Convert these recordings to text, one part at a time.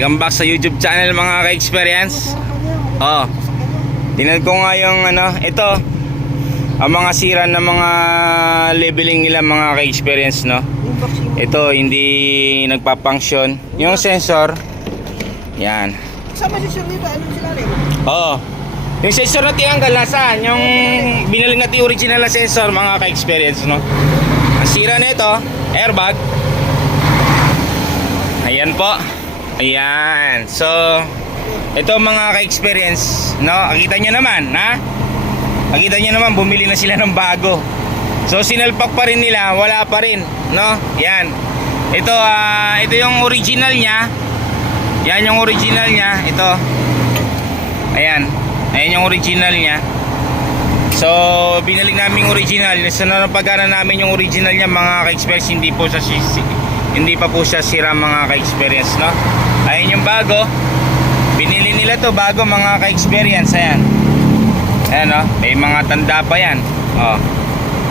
Welcome back sa YouTube channel mga ka-experience. Oh. Tingnan ko nga yung ano, ito. Ang mga sira ng mga leveling nila mga ka-experience, no? Ito hindi nagpa-function. Yung sensor, yan. Sama si Sir dito, ano sila rin? Oo. Yung sensor na tinanggal nasaan? Yung binili natin original na sensor mga ka-experience, no? Ang sira nito, airbag. Ayan po. Ayan. So, ito mga ka-experience, no? Nakita nyo naman, ha? Nakita nyo naman, bumili na sila ng bago. So, sinalpak pa rin nila, wala pa rin, no? Yan. Ito, ah, ito yung original niya. Yan yung original niya, ito. Ayan. Ayan yung original niya. So, binalik namin yung original. Sa napagana namin yung original niya, mga ka-experience, hindi po si- hindi pa po siya sira mga ka-experience, no? Ayan yung bago. Binili nila to bago mga ka-experience. Ayan. Ayan, no? May mga tanda pa yan. Oh.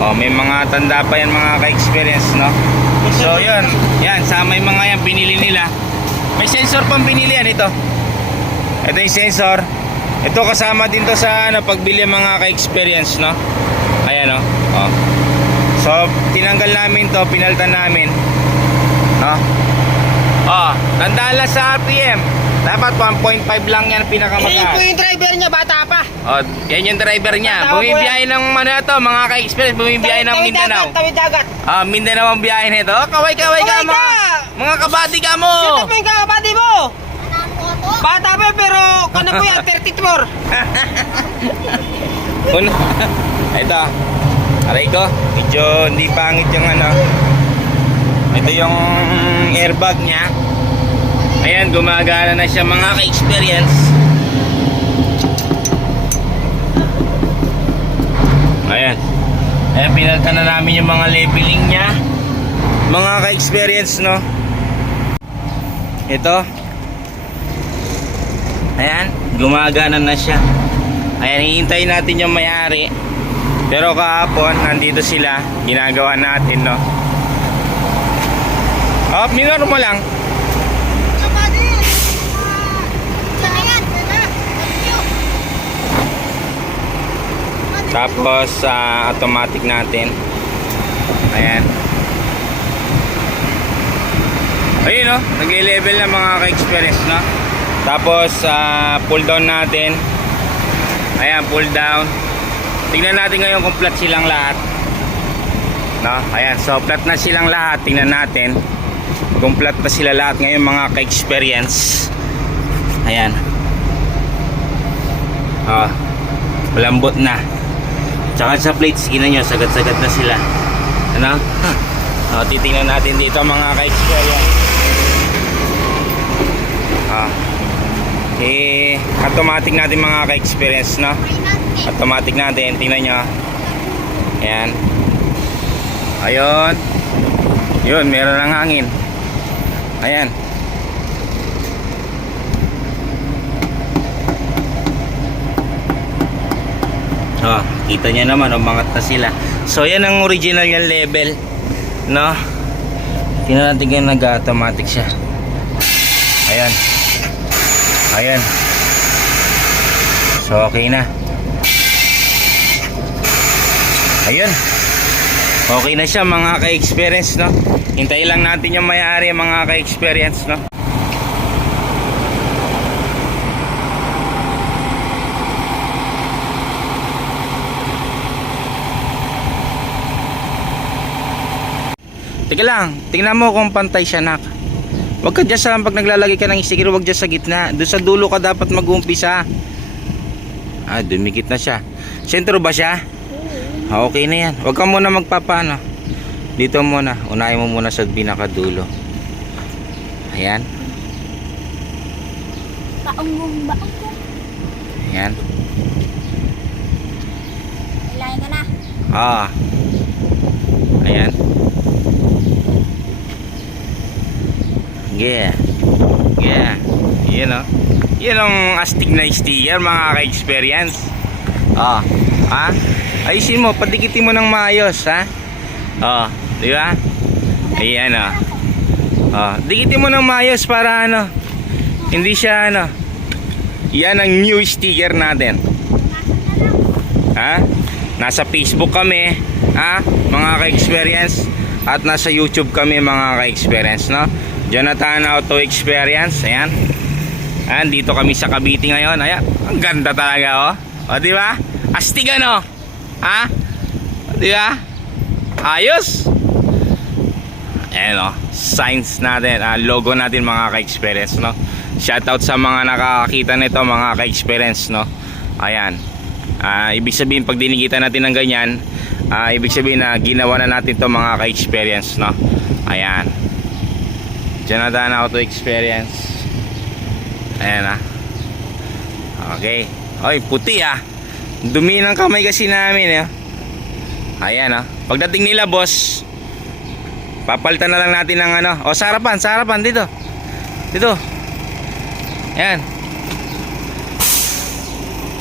Oh, may mga tanda pa yan mga ka-experience, no? So, yun. Yan, sama yung mga yan, binili nila. May sensor pang binili yan, ito. Ito yung sensor. Ito kasama din to sa ano, pagbili mga ka-experience, no? Ayan, no? Oh. So, tinanggal namin to, pinaltan namin. No? Oh, tandaan lang sa RPM. Dapat 1.5 lang yan po pinakamataas. yung driver niya, bata pa. Oh, yan yung driver niya. Tama po Bumibiyahe ng ano to, mga ka-experience, bumibiyahe ng Mindanao. Tawid dagat. Ah, Mindanao ang biyahe nito. Oh, kaway-kaway ka, Kaway mga, ka! mga kabady ka mo. Sino po yung kakapati mo? Bata pa pero kano po yan, 34. Uno. Ito. Aray ko. Medyo hindi pangit yung ano. Ito yung airbag niya. Ayan, gumagana na siya mga ka-experience. Ayan. Ayan, pinalta na namin yung mga labeling niya. Mga ka-experience, no? Ito. Ayan, gumagana na siya. Ayan, hihintayin natin yung may-ari. Pero kahapon, nandito sila. Ginagawa natin, no? Oh, minor mo lang. Tapos, sa automatic natin. Ayan. Ayun, no? Nagle-level na mga ka-experience, no? Tapos, sa pull down natin. Ayan, pull down. Tingnan natin ngayon kung flat silang lahat. No? Ayan, so flat na silang lahat. Tingnan natin kung flat na sila lahat ngayon mga ka-experience. Ayan. Oh, malambot na. Tsaka sa plates, ina nyo, sagad-sagad na sila. Ano? Oh, titingnan natin dito mga ka-experience. Ah. Eh, automatic natin mga ka-experience, no? Automatic natin, tingnan nyo. Ayan. Ayun. Yun, meron ng hangin. Ayan. Oh, kita niya naman, umangat na sila. So, yan ang original yung level. No? Tingnan natin kung nag-automatic siya. Ayan. Ayan. So, okay na. Ayun. Okay na siya mga ka-experience, no? Hintayin lang natin yung may-ari mga ka-experience, no? Teka lang, tingnan mo kung pantay siya nak. Huwag ka dyan sa pag naglalagay ka ng sticker, huwag dyan sa gitna. Doon sa dulo ka dapat mag-umpisa. Ah, dumikit na siya. Sentro ba siya? Ah, okay na yan. Huwag ka muna magpapano. Dito muna. Unahin mo muna sa pinakadulo. Ayan. Baong mo, baong mo. Ayan. Kailangan ka na. Ah. Ayan. Yeah. Yeah. Yan o. Yan ang astig na sticker mga ka-experience. Ah. Ha? Ayusin mo. Padikitin mo ng maayos ha. Oh. Di ba? Ayan o. Oh. Dikitin mo ng maayos para ano. Hindi siya ano. Yan ang new sticker natin. Ha? Nasa Facebook kami, ha? Mga ka-experience at nasa YouTube kami mga ka-experience, no? Jonathan Auto Experience, ayan. Ayan, dito kami sa Cavite ngayon. Ayan, ang ganda talaga, oh. O, di ba? Astig ano? Ha? O, di ba? Ayos! Ayan, oh. Signs natin, ah, logo natin mga ka-experience, no? Shoutout sa mga nakakita nito, mga ka-experience, no? Ayan. Ah, ibig sabihin pag dinikita natin ng ganyan, ah, ibig sabihin na ginawa na natin to mga ka-experience, no? Ayan. Jonathan Auto Experience. Ayan ah. Okay. Oy, puti ah. Dumi ng kamay kasi namin eh. Ayan ah. Pagdating nila boss, papalitan na lang natin ng ano. O, sa harapan, sa harapan dito. Dito. Ayan.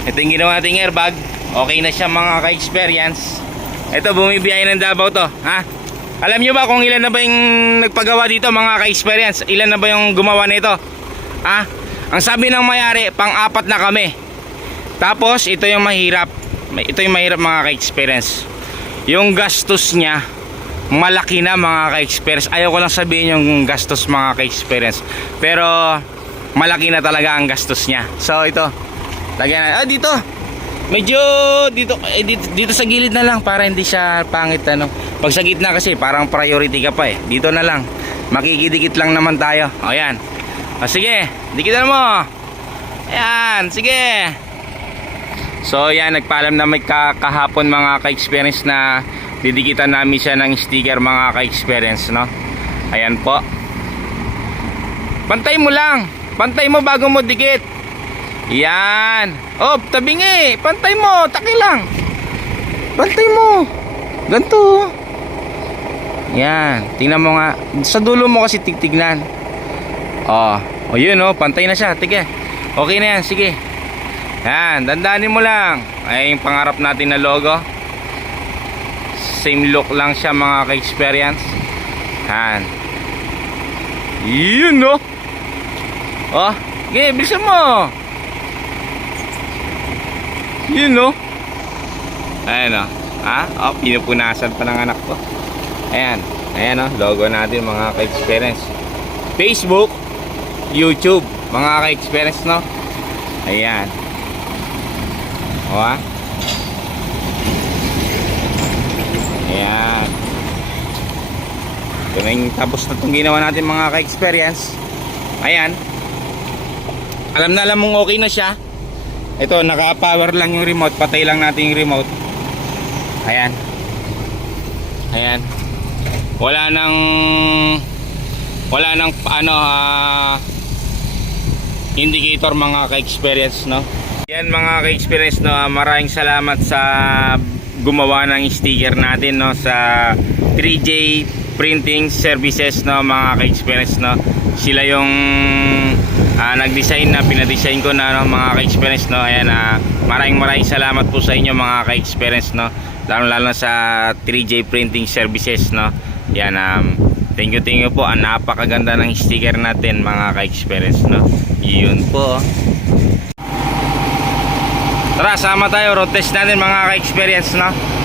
Ito yung ginawa nating airbag. Okay na siya mga ka-experience. Ito, bumibiyay ng Davao to. Ha? Alam nyo ba kung ilan na ba yung nagpagawa dito mga ka-experience? Ilan na ba yung gumawa nito? Ha? Ang sabi ng mayari, pang-apat na kami. Tapos, ito yung mahirap. Ito yung mahirap mga ka-experience. Yung gastos niya, malaki na mga ka-experience. Ayaw ko lang sabihin yung gastos mga ka-experience. Pero, malaki na talaga ang gastos niya. So, ito. Lagyan na. Ah, dito. Medyo dito, eh, dito, dito sa gilid na lang para hindi siya pangit ano. Pag sa gitna kasi parang priority ka pa eh. Dito na lang. Makikidikit lang naman tayo. O yan. O sige, dikitan mo. Ayan, sige. So yan, nagpaalam na may ka- kahapon mga ka-experience na didikitan namin siya ng sticker mga ka-experience, no? Ayan po. Pantay mo lang. Pantay mo bago mo dikit. Yan. Oh, tabingi. Pantay mo. Taki lang. Pantay mo. Ganto. Yan. Tingnan mo nga. Sa dulo mo kasi tigtignan. Oh. O yun oh. Pantay na siya. Tige. Okay na yan. Sige. Yan. Dandanin mo lang. Ay yung pangarap natin na logo. Same look lang siya mga ka-experience. Yan. Yun no. Oh. Okay, bilisan mo. Yun no. Ayan o. Ha? Oh, pinupunasan pa ng anak ko. Ayan. Ayan o. Logo natin mga ka-experience. Facebook, YouTube. Mga ka-experience no. Ayan. O ha? Ayan. Ito na yung tapos na itong ginawa natin mga ka-experience. Ayan. Alam na alam mong okay na siya. Ito, naka-power lang yung remote. Patay lang natin yung remote. Ayan. Ayan. Wala nang wala nang ano ah, indicator mga ka-experience no. Yan mga ka-experience no. ah, Maraming salamat sa gumawa ng sticker natin no sa 3J Printing Services no mga ka-experience no. Sila yung ah, nag-design na pinadesign ko na no, mga ka-experience no. Ayan ah, maraming maraming salamat po sa inyo mga ka-experience no. Lalo lalo sa 3J Printing Services no. Yan um, thank you thank you po. Ang napakaganda ng sticker natin mga ka-experience no. Yun po. Tara, sama tayo. Road test natin mga ka-experience no.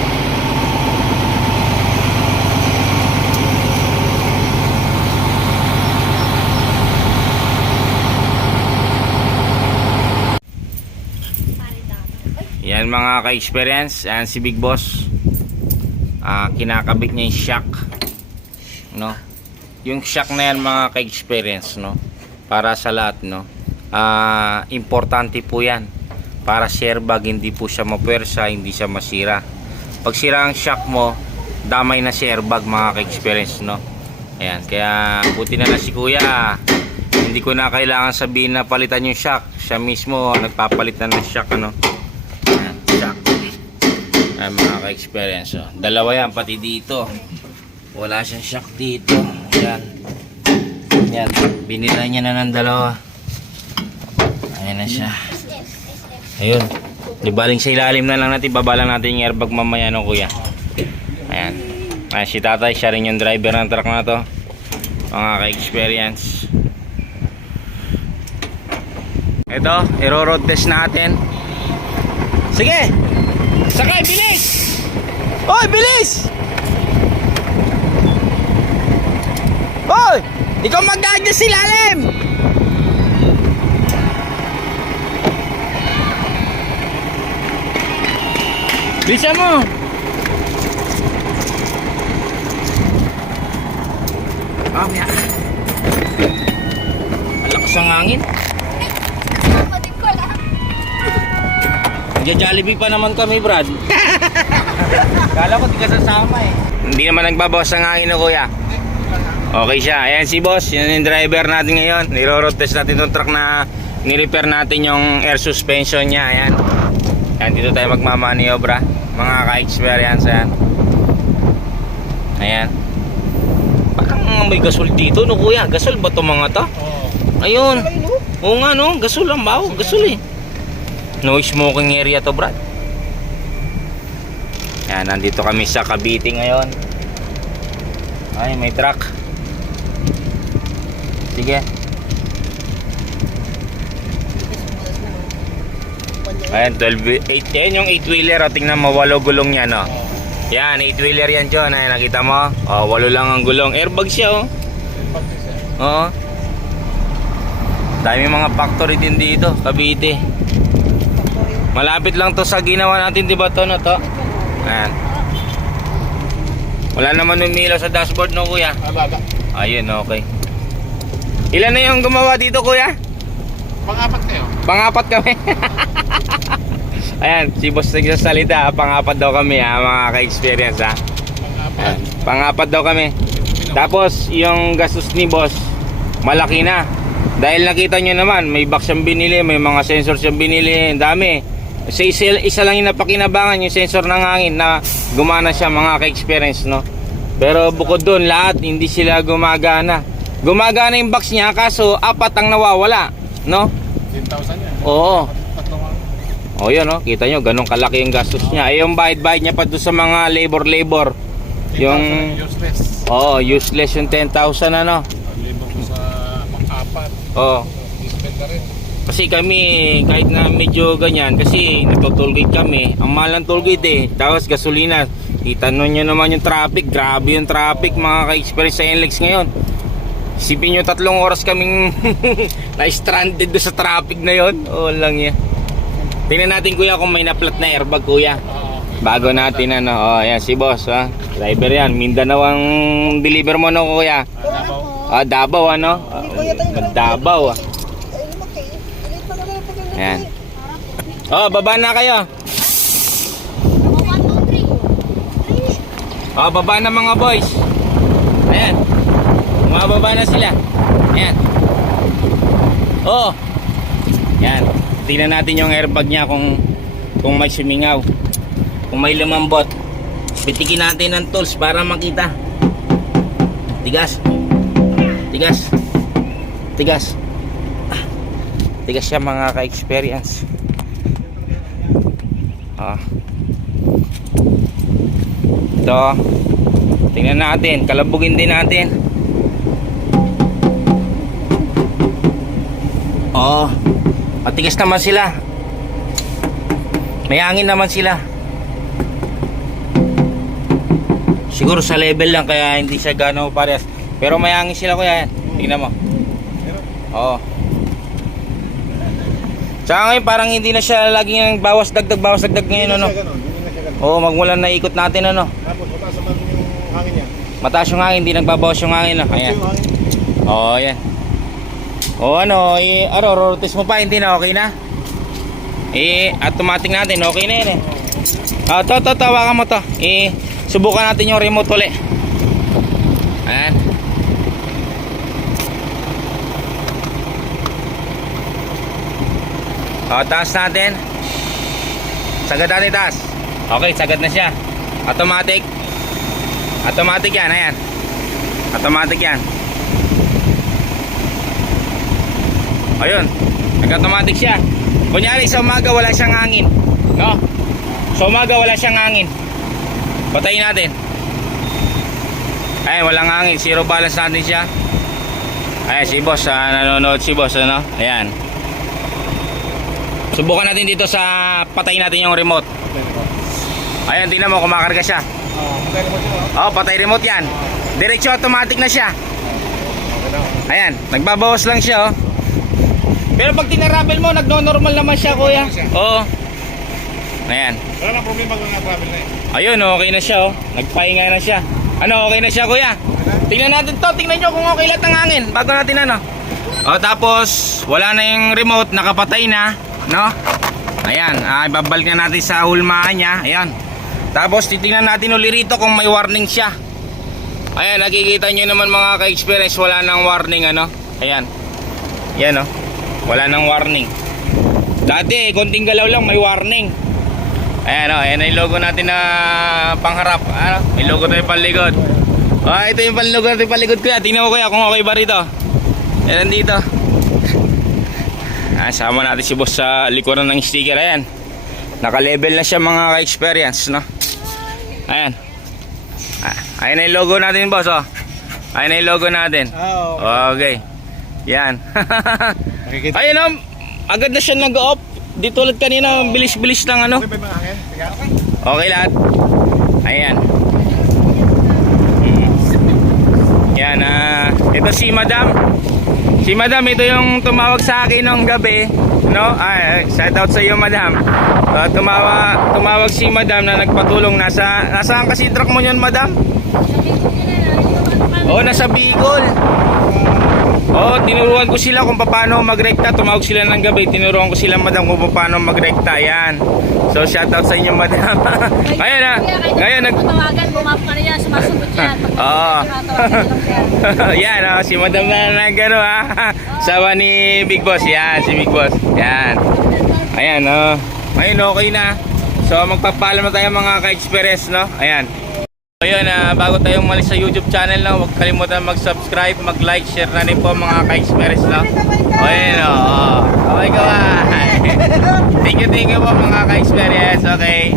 Yan mga ka-experience, yan si Big Boss. Ah, kinakabit niya yung shock. No? Yung shock na yan mga ka-experience, no? Para sa lahat, no? Ah, importante po yan. Para airbag, hindi po siya mapuwersa, hindi siya masira. Pag sira ang shock mo, damay na si airbag mga ka-experience, no? Ayan, kaya buti na na si Kuya. Hindi ko na kailangan sabihin na palitan yung shock. Siya mismo nagpapalit na ng shock, ano? Ayan, shock. Ayan, mga ka-experience. Oh. Dalawa yan, pati dito. Wala siyang shock dito. Ayan. Ayan, binila niya na ng dalawa. Ayan na siya. Ayun. Di baling sa ilalim na lang natin, babalang natin yung airbag mamaya no kuya. Ayan. Ayan si tatay, siya rin yung driver ng truck na to. Mga ka-experience. Ito, iro-road test natin. Sige! Sakay, bilis! Hoy, bilis! Hoy! Ikaw mag-adjust si lalim! Bisa mo! Ah, kaya. Malakas ang hangin. Nagja-jollibee pa naman kami, Brad. Kala ko di ka sasama eh. Hindi naman nagbabawas ang hangin no, kuya. Okay siya. Ayan si boss. Yan yung driver natin ngayon. Niro-road test natin itong truck na ni-repair natin yung air suspension niya. Ayan. Ayan, dito tayo magmamaniobra. Mga ka-experience. Ayan. Ayan. Parang may gasol dito, no kuya? Gasol ba to mga to? Ayun. Oo nga, no? Gasol ang bawo. Gasol eh. No smoking area to, Brad. Yan, nandito kami sa Cavite ngayon. Ay, may truck. Sige. Ayan, 12, 8, yan yung 8-wheeler, oh, tingnan mo, walo gulong yan, oh. Yan, 8-wheeler yan, John, ayan, nakita mo? Oh, walo lang ang gulong. Airbag siya, oh. Oo. Dami mga factory din dito, Cavite. Malapit lang to sa ginawa natin, di ba to, no, to? Ayan. Wala naman umilaw sa dashboard, no, kuya? Ayun, okay. Ilan na yung gumawa dito, kuya? Pang-apat kayo. Pangapat kami. Ayan, si boss nagsasalita, pangapat daw kami ha, mga ka-experience ha. Pang-apat. Ayan, pangapat daw kami. Tapos, yung gastos ni boss, malaki na. Dahil nakita nyo naman, may box siyang binili, may mga sensor siyang binili, ang dami. Sa isa, isa lang yung napakinabangan, yung sensor ng hangin na gumana siya mga ka-experience, no? Pero bukod doon, lahat hindi sila gumagana. Gumagana yung box niya, kaso apat ang nawawala, no? 10,000 yan. Oo. O yun, no? kita nyo, ganun kalaki yung gastos niya. Ay, yung bayad-bayad niya pa doon sa mga labor-labor. 10,000 Yung, useless. oh, useless yung 10,000 ano. Libo sa pang-apat. Oh, Dispend na rin. Kasi kami, kahit na medyo ganyan, kasi nagtotulgate kami. Ang mahal ng tollgate eh. Tapos gasolina. Kita nyo nyo naman yung traffic. Grabe yung traffic, mga ka-experience sa NLEX ngayon. Isipin nyo tatlong oras kaming na-stranded doon sa traffic na yon. Oo lang yan. Tingnan natin kuya kung may na-flat na airbag kuya. Bago natin ano, oh, ayan si boss, ha. Driver yan, Mindanao ang deliver mo no, kuya. Ah, Davao ano? Ah, Davao ah. Ayan. Oh, baba na kayo. Oh, baba na mga boys. Ayan. Mababa na sila. Ayan. Oh. Ayan. Tingnan natin yung airbag niya kung kung may sumingaw. Kung may lumambot. Bitikin natin ng tools para makita. Tigas. Tigas. Tigas. Tigas siya mga ka-experience. Ah. Ito. Tingnan natin. Kalabugin din natin. Oo. Matigas naman sila. May hangin naman sila. Siguro sa level lang kaya hindi siya gano'ng parehas. Pero may hangin sila kuya. Tingnan mo. Oo. Tsaka ngayon parang hindi na siya laging bawas dagdag bawas dagdag ngayon ano. Oo, magmula na ikot natin ano. Tapos mataas naman yung hangin niya. Mataas yung hangin, hindi nagbabawas yung hangin. Kasi Ayan. Oo, yan. O ano, i ano, rotis mo pa, hindi na, okay na? Eh, automatic natin, okay na yan eh. Ah, to, to, tawakan mo to. Eh, subukan natin yung remote uli. Ayan. O, taas natin. Sagad natin taas. Okay, sagad na siya. Automatic. Automatic yan, ayan. Automatic yan. Ayun. Nag-automatic siya. Kunyari sa umaga wala siyang hangin. No? Sa umaga wala siyang hangin. Patayin natin. Ay, walang hangin. Zero balance natin siya. Ay, si boss, ah, nanonood si boss, ano? Ayan. Subukan natin dito sa patay natin yung remote. Ayan, tingnan mo, kumakarga siya. Oh. Oh, patay remote yan. Diretso automatic na siya. Ayan, nagbabawas lang siya, oh. Pero pag tinarabel mo, nagno-normal naman siya, kuya. Oo. Ayan. Wala nang problema kung na-travel na eh. Ayun, okay na siya, oh. Nagpahinga na siya. Ano, okay na siya, kuya? Tingnan natin to, tingnan nyo kung okay lahat ng hangin. Bago natin ano. O, tapos, wala na yung remote, nakapatay na, no? Ayan, ah, ibabalik na natin sa hulmaan niya. Ayan. Tapos, titingnan natin uli rito kung may warning siya. Ayan, nakikita nyo naman mga ka-experience, wala nang warning, ano? Ayan. Yan, oh. Wala nang warning. Dati, konting galaw lang, may warning. Ayan o, ayan na yung logo natin na pangharap. Ano? May logo tayo paligod. Ah, ito yung panlogo natin paligod kuya. Tingnan mo kuya kung okay ba rito. Ayan dito. Ah, sama natin si boss sa likuran ng sticker. Ayan. Naka-level na siya mga ka-experience, no? Ayan. Ah, ayan na yung logo natin boss, oh. Ayan na yung logo natin. Oo. Okay. Yan. Makikita. Ayun o, agad na siya nag-off. Di tulad kanina, bilis-bilis lang ano. Okay lahat. Ayan. Yan ah. ito si Madam. Si Madam, ito yung tumawag sa akin nung gabi. No? Ay, shout out sa iyo, Madam. Ah, tumawa, tumawag si Madam na nagpatulong. Nasa, nasaan kasi truck mo yun, Madam? Oh, nasa Bicol. Oh, tinuruan ko sila kung paano magrekta. Tumawag sila ng gabi. Tinuruan ko sila, madam, kung paano magrekta. Yan. So, shout out sa inyo, madam. Ngayon na. Ngayon, nag... Tawagan, bumap ka na yan, sumasagot yan. Oo. yan. oh, si madam na nag ano, ha. Sawa ni Big Boss. Yan, si Big Boss. Yan. Ayan, oh. Ngayon, okay na. So, magpapaalam na tayo mga ka-experience, no? Ayan. So yun, ah, bago tayo umalis sa YouTube channel, no, huwag kalimutan mag-subscribe, mag-like, share na rin po mga ka-experience. No? O yun, oh. Okay ka ba? thank you, thank you po mga ka-experience. Okay.